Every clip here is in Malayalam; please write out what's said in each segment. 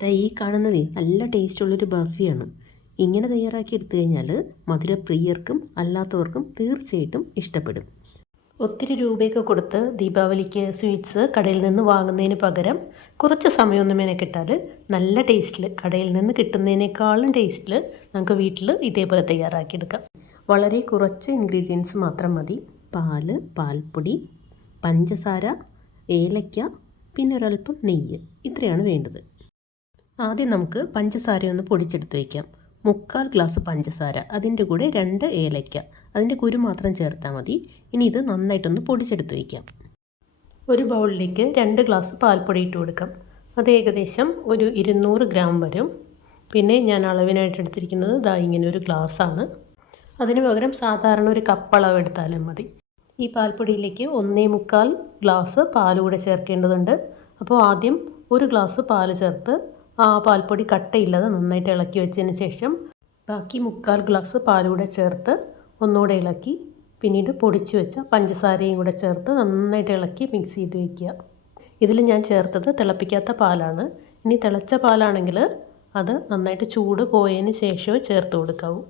ദാ ഈ കാണുന്നതേ നല്ല ടേസ്റ്റുള്ളൊരു ബർഫിയാണ്. ഇങ്ങനെ തയ്യാറാക്കി എടുത്തു കഴിഞ്ഞാൽ മധുരപ്രിയർക്കും അല്ലാത്തവർക്കും തീർച്ചയായിട്ടും ഇഷ്ടപ്പെടും. ഒത്തിരി രൂപയൊക്കെ കൊടുത്ത് ദീപാവലിക്ക് സ്വീറ്റ്സ് കടയിൽ നിന്ന് വാങ്ങുന്നതിന് പകരം കുറച്ച് സമയമൊന്നും മെനക്കെട്ടാൽ നല്ല ടേസ്റ്റിൽ കടയിൽ നിന്ന് കിട്ടുന്നതിനേക്കാളും ടേസ്റ്റിൽ നമുക്ക് വീട്ടിൽ ഇതേപോലെ തയ്യാറാക്കിയെടുക്കാം. വളരെ കുറച്ച് ഇൻഗ്രീഡിയൻസ് മാത്രം മതി. പാല്, പാൽപ്പൊടി, പഞ്ചസാര, ഏലയ്ക്ക, പിന്നെ ഒരൽപ്പം നെയ്യ്, ഇത്രയാണ് വേണ്ടത്. ആദ്യം നമുക്ക് പഞ്ചസാര ഒന്ന് പൊടിച്ചെടുത്ത് വയ്ക്കാം. 3/4 ഗ്ലാസ് പഞ്ചസാര, അതിൻ്റെ കൂടെ 2 ഏലയ്ക്ക, അതിൻ്റെ കുരു മാത്രം ചേർത്താൽ മതി. ഇനി ഇത് നന്നായിട്ടൊന്ന് പൊടിച്ചെടുത്ത് വയ്ക്കാം. ഒരു ബൗളിലേക്ക് 2 ഗ്ലാസ് പാൽപ്പൊടി ഇട്ട് കൊടുക്കാം. അത് ഏകദേശം ഒരു 200 ഗ്രാം വരും. പിന്നെ ഞാൻ അളവിനായിട്ട് എടുത്തിരിക്കുന്നത് ദാ ഇങ്ങനെ ഒരു ഗ്ലാസ്സാണ്. അതിന് പകരം സാധാരണ ഒരു കപ്പ് അളവ് എടുത്താലും മതി. ഈ പാൽപ്പൊടിയിലേക്ക് 1/4 ഗ്ലാസ് പാൽ കൂടെ ചേർക്കേണ്ടതുണ്ട്. അപ്പോൾ ആദ്യം ഒരു ഗ്ലാസ് പാൽ ചേർത്ത് ആ പാൽപ്പൊടി കട്ടയില്ലാതെ നന്നായിട്ട് ഇളക്കി വെച്ചതിന് ശേഷം ബാക്കി 3/4 ഗ്ലാസ് പാലൂടെ ചേർത്ത് ഒന്നുകൂടെ ഇളക്കി പിന്നീട് പൊടിച്ച് വെച്ച പഞ്ചസാരയും കൂടെ ചേർത്ത് നന്നായിട്ട് ഇളക്കി മിക്സ് ചെയ്ത് വയ്ക്കുക. ഇതിൽ ഞാൻ ചേർത്തത് തിളപ്പിക്കാത്ത പാലാണ്. ഇനി തിളച്ച പാലാണെങ്കിൽ അത് നന്നായിട്ട് ചൂട് പോയതിന് ശേഷമേ ചേർത്ത് കൊടുക്കാവൂ.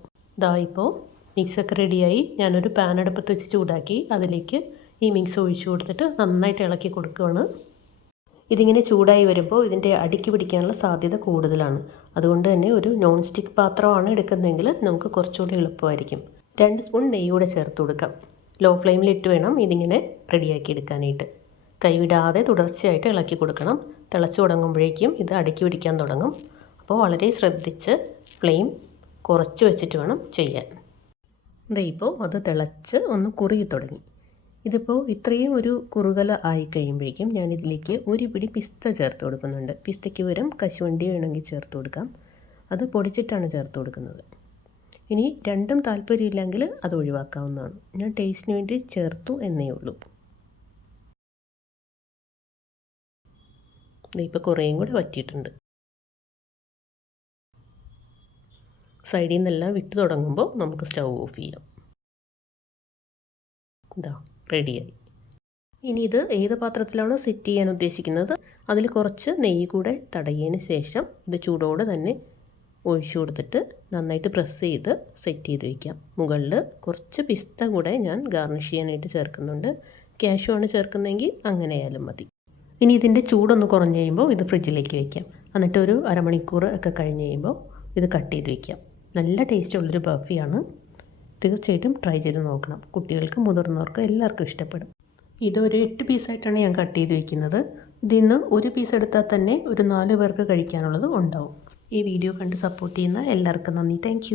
ദാ ഇപ്പോൾ മിക്സൊക്കെ റെഡിയായി. ഞാനൊരു പാൻ അടുപ്പത്ത് വെച്ച് ചൂടാക്കി അതിലേക്ക് ഈ മിക്സ് ഒഴിച്ചു കൊടുത്തിട്ട് നന്നായിട്ട് ഇളക്കി കൊടുക്കുകയാണ്. ഇതിങ്ങനെ ചൂടായി വരുമ്പോൾ ഇതിൻ്റെ അടിക്ക് പിടിക്കാനുള്ള സാധ്യത കൂടുതലാണ്. അതുകൊണ്ട് തന്നെ ഒരു നോൺ സ്റ്റിക്ക് പാത്രമാണ് എടുക്കുന്നതെങ്കിൽ നമുക്ക് കുറച്ചുകൂടി എളുപ്പമായിരിക്കും. 2 സ്പൂൺ നെയ്യ് കൂടെ ചേർത്ത് കൊടുക്കാം. ലോ ഫ്ലെയിമിലിട്ട് വേണം ഇതിങ്ങനെ റെഡിയാക്കി എടുക്കാനായിട്ട്. കൈവിടാതെ തുടർച്ചയായിട്ട് ഇളക്കി കൊടുക്കണം. തിളച്ചു തുടങ്ങുമ്പോഴേക്കും ഇത് അടിക്ക് പിടിക്കാൻ തുടങ്ങും. അപ്പോൾ വളരെ ശ്രദ്ധിച്ച് ഫ്ലെയിം കുറച്ച് വെച്ചിട്ട് വേണം ചെയ്യാൻ. ഇപ്പോൾ അത് തിളച്ച് ഒന്ന് കുറുകി തുടങ്ങി. ഇതിപ്പോൾ ഇത്രയും ഒരു കുറുകല ആയി കഴിയുമ്പോഴേക്കും ഞാനിതിലേക്ക് ഒരു പിടി പിസ്ത ചേർത്ത് കൊടുക്കുന്നുണ്ട്. പിസ്തയ്ക്ക് പകരം കശുവണ്ടി വേണമെങ്കിൽ ചേർത്ത് കൊടുക്കാം. അത് പൊടിച്ചിട്ടാണ് ചേർത്ത് കൊടുക്കുന്നത്. ഇനി രണ്ടും താല്പര്യമില്ലെങ്കിൽ അത് ഒഴിവാക്കാവുന്നതാണ്. ഞാൻ ടേസ്റ്റിന് വേണ്ടി ചേർത്തു എന്നേ ഉള്ളൂ. ഇപ്പോൾ കുറേയും കൂടെ വറ്റിയിട്ടുണ്ട്. സൈഡിൽ നിന്നെല്ലാം വിട്ട് തുടങ്ങുമ്പോൾ നമുക്ക് സ്റ്റൗ ഓഫ് ചെയ്യാം. ഇതാ റെഡിയായി. ഇനി ഇത് ഏത് പാത്രത്തിലാണോ സെറ്റ് ചെയ്യാൻ ഉദ്ദേശിക്കുന്നത് അതിൽ കുറച്ച് നെയ്യ് കൂടെ തടയിയതിന് ശേഷം ഇത് ചൂടോടെ തന്നെ ഒഴിച്ചു കൊടുത്തിട്ട് നന്നായിട്ട് പ്രസ് ചെയ്ത് സെറ്റ് ചെയ്ത് വയ്ക്കാം. മുകളിൽ കുറച്ച് പിസ്ത കൂടെ ഞാൻ ഗാർണിഷ് ചെയ്യാനായിട്ട് ചേർക്കുന്നുണ്ട്. കാഷ്യൂ ആണ് ചേർക്കുന്നതെങ്കിൽ അങ്ങനെ ആയാലും മതി. ഇനി ഇതിൻ്റെ ചൂടൊന്ന് കുറഞ്ഞ് കഴിയുമ്പോൾ ഇത് ഫ്രിഡ്ജിലേക്ക് വയ്ക്കാം. എന്നിട്ട് ഒരു അരമണിക്കൂർ ഒക്കെ കഴിഞ്ഞ് കഴിയുമ്പോൾ ഇത് കട്ട് ചെയ്ത് വയ്ക്കാം. നല്ല ടേസ്റ്റുള്ളൊരു ബർഫിയാണ്. തീർച്ചയായിട്ടും ട്രൈ ചെയ്ത് നോക്കണം. കുട്ടികൾക്ക് മുതിർന്നവർക്ക് എല്ലാവർക്കും ഇഷ്ടപ്പെടും. ഇതൊരു 8 പീസായിട്ടാണ് ഞാൻ കട്ട് ചെയ്ത് വയ്ക്കുന്നത്. ഇതിൽ നിന്ന് ഒരു പീസ് എടുത്താൽ തന്നെ ഒരു 4 പേർക്ക് കഴിക്കാനുള്ളത് ഉണ്ടാവും. ഈ വീഡിയോ കണ്ട് സപ്പോർട്ട് ചെയ്യുന്ന എല്ലാവർക്കും നന്ദി. Thank you.